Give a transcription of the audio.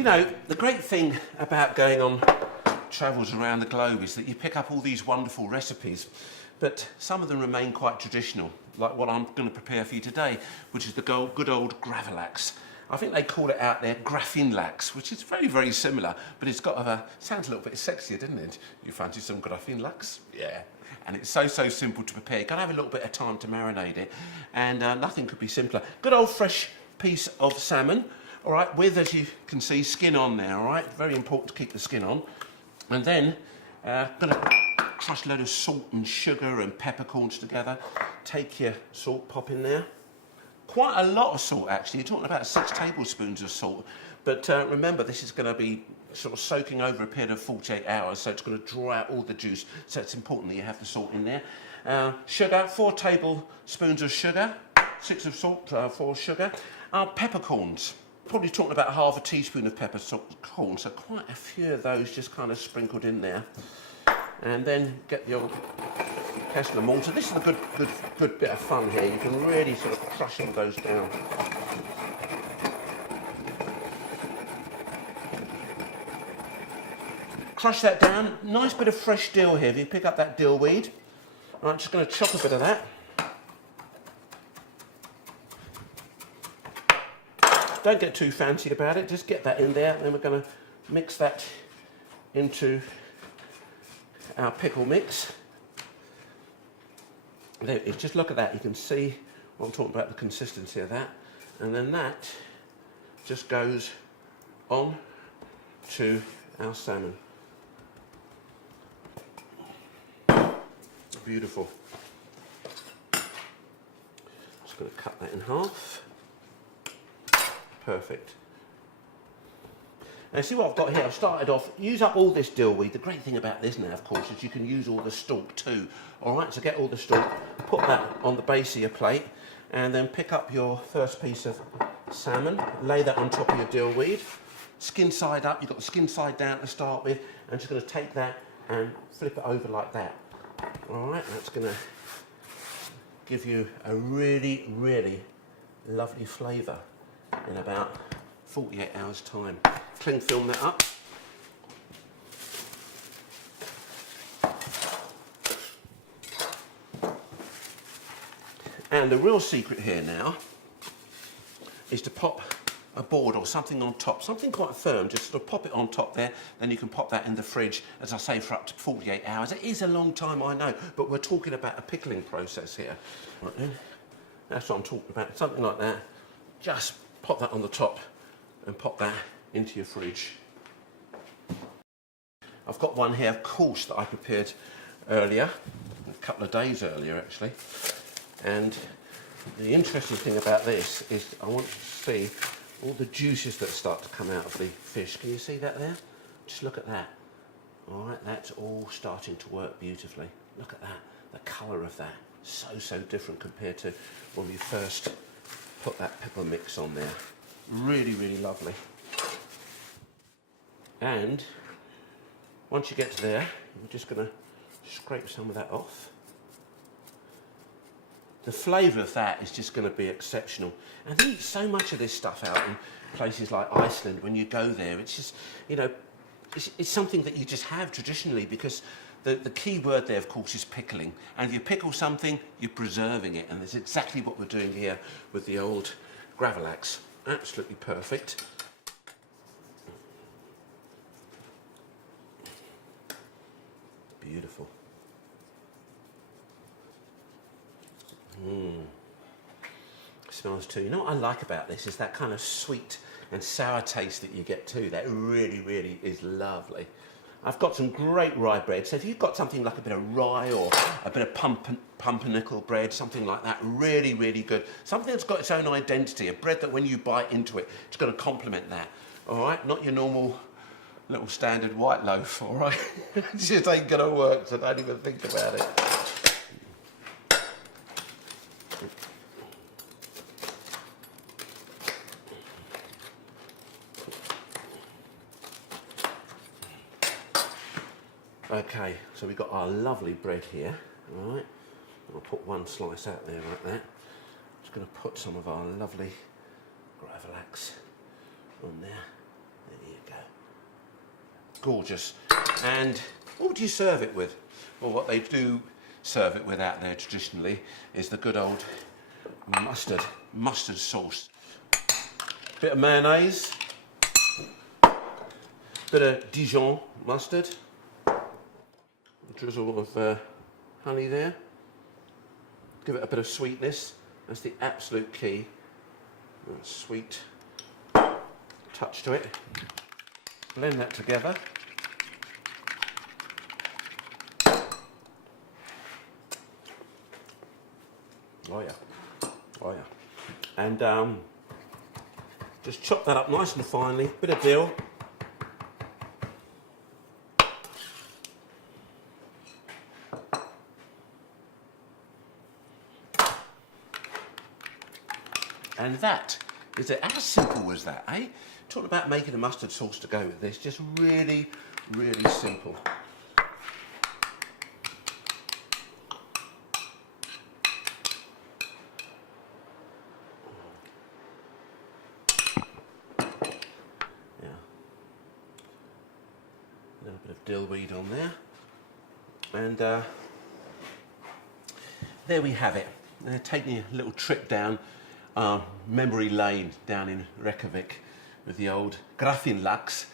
you know, the great thing about going on travels around the globe is that you pick up all these wonderful recipes, but some of them remain quite traditional, like what I'm going to prepare for you today, which is the good old Gravlax. I think they call it out there Graffinlax, which is very, very similar, but it's got sounds a little bit sexier, doesn't it? You fancy some Graffinlax? Yeah. And it's so simple to prepare. You've got to have a little bit of time to marinate it, and nothing could be simpler. Good old fresh piece of salmon, all right, with, as you can see, skin on there, all right? Very important to keep the skin on. And then, gonna crush a load of salt and sugar and peppercorns together. Take your salt, pop in there. Quite a lot of salt, actually. You're talking about 6 tablespoons of salt. But remember, this is going to be sort of soaking over a period of 48 hours, so it's going to draw out all the juice. So it's important that you have the salt in there. Sugar, 4 tablespoons of sugar. 6 of salt, 4 sugar. Peppercorns. Probably talking about half a teaspoon of peppercorns. So quite a few of those just kind of sprinkled in there. And then get the old pestle and mortar. This is a good bit of fun here. You can really sort of crush all those down. Crush that down. Nice bit of fresh dill here. If you pick up that dill weed. I'm just going to chop a bit of that. Don't get too fancy about it. Just get that in there. And then we're going to mix that into our pickle mix. There it is. Just look at that. You can see what I'm talking about, the consistency of that. And then that just goes on to our salmon. Beautiful. Just going to cut that in half. Perfect. Now see what I've got here, I've started off, use up all this dill weed. The great thing about this now, of course, is you can use all the stalk too. Alright, so get all the stalk, put that on the base of your plate, and then pick up your first piece of salmon, lay that on top of your dill weed, skin side up, you've got the skin side down to start with, and just going to take that and flip it over like that. Alright, that's going to give you a really, really lovely flavour in about 48 hours time. Cling film that up. And the real secret here now is to pop a board or something on top, something quite firm, just sort of pop it on top there, then you can pop that in the fridge, as I say, for up to 48 hours. It is a long time, I know, but we're talking about a pickling process here. Right then, that's what I'm talking about, something like that. Just pop that on the top and pop that into your fridge. I've got one here, of course, that I prepared earlier, a couple of days earlier actually, and the interesting thing about this is I want to see all the juices that start to come out of the fish. Can you see that there? Just look at that. All right, that's all starting to work beautifully. Look at that, the colour of that. So different compared to when we first put that pepper mix on there. Really, really lovely. And once you get to there, we're just going to scrape some of that off. The flavour of that is just going to be exceptional. And they eat so much of this stuff out in places like Iceland. When you go there, it's just, you know, it's something that you just have traditionally, because the key word there, of course, is pickling. And if you pickle something, you're preserving it. And that's exactly what we're doing here with the old Gravlax. Absolutely perfect. Beautiful. Smells too. You know what I like about this is that kind of sweet and sour taste that you get too. That really, really is lovely. I've got some great rye bread, so if you've got something like a bit of rye or a bit of pumpernickel bread, something like that, really, really good. Something that's got its own identity, a bread that when you bite into it, it's going to complement that. All right, not your normal little standard white loaf, all right? It just ain't going to work, so don't even think about it. Okay, so we've got our lovely bread here, all right? I'll put one slice out there like that. Just going to put some of our lovely Gravlax on there. There you go. Gorgeous. And what would you serve it with? Well, what they do serve it with out there traditionally is the good old mustard sauce. Bit of mayonnaise, bit of Dijon mustard, a drizzle of honey there. Give it a bit of sweetness. That's the absolute key. A sweet touch to it. Blend that together. Oh yeah, oh yeah. And just chop that up nice and finely, bit of dill. And that is it, as simple as that, eh? Talking about making a mustard sauce to go with this, just really, really simple. Yeah. A little bit of dill weed on there. And there we have it. Taking a little trip down memory lane down in Reykjavik with the old Gravlax